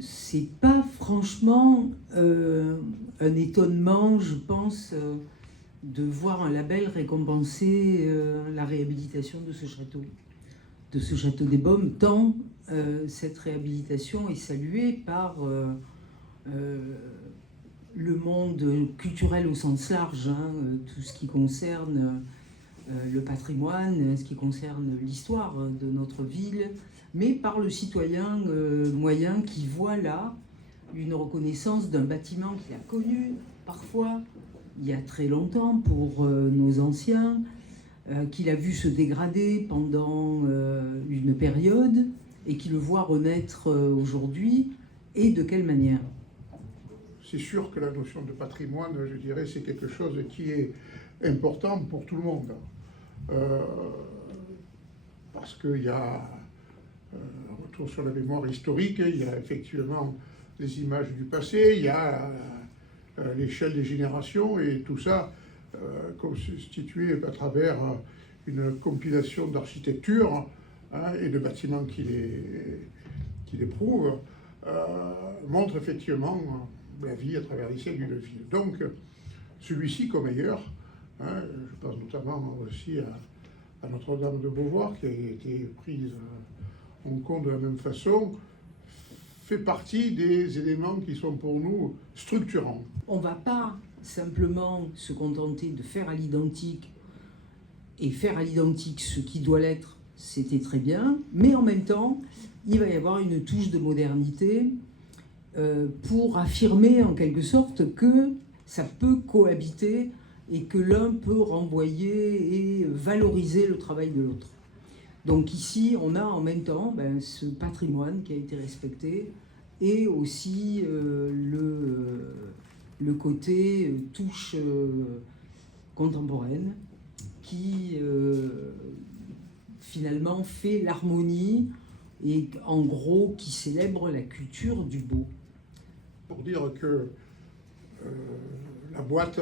c'est pas franchement un étonnement, je pense, de voir un label récompenser la réhabilitation de ce château des Baumes, tant cette réhabilitation est saluée par le monde culturel au sens large, hein, tout ce qui concerne le patrimoine, ce qui concerne l'histoire de notre ville, mais par le citoyen moyen qui voit là une reconnaissance d'un bâtiment qu'il a connu parfois il y a très longtemps pour nos anciens, qu'il a vu se dégrader pendant une période et qui le voit renaître aujourd'hui, et de quelle manière? C'est sûr que la notion de patrimoine, je dirais, c'est quelque chose qui est important pour tout le monde. Parce qu'il y a un retour sur la mémoire historique, il y a effectivement des images du passé, il y a l'échelle des générations, et tout ça constitué à travers une compilation d'architecture et de bâtiments qui les prouvent, montre effectivement la vie à travers les siècles d'une ville. Donc, celui-ci comme ailleurs, je pense notamment aussi à Notre-Dame de Beauvoir, qui a été prise en compte de la même façon, fait partie des éléments qui sont pour nous structurants. On ne va pas simplement se contenter de faire à l'identique, et faire à l'identique ce qui doit l'être, c'était très bien, mais en même temps, il va y avoir une touche de modernité pour affirmer en quelque sorte que ça peut cohabiter et que l'un peut renvoyer et valoriser le travail de l'autre. Donc ici, on a en même temps ce patrimoine qui a été respecté et aussi le côté touche contemporaine qui finalement fait l'harmonie et en gros qui célèbre la culture du beau. Pour dire que la boîte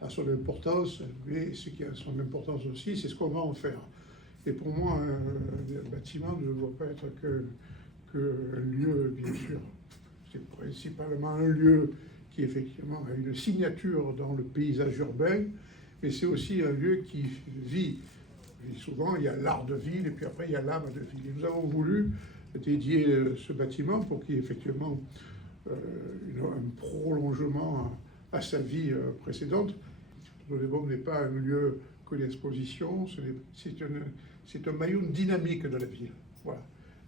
a son importance, mais ce qui a son importance aussi, c'est ce qu'on va en faire. Et pour moi, un bâtiment ne doit pas être que un lieu, bien sûr. C'est principalement un lieu qui effectivement a une signature dans le paysage urbain, mais c'est aussi un lieu qui vit. Et souvent, il y a l'art de ville et puis après, il y a l'âme de ville. Et nous avons voulu dédier ce bâtiment pour qu'il y ait effectivement un prolongement à sa vie précédente. Le Baume n'est pas un lieu que d'exposition, c'est un maillon dynamique de la ville. Voilà.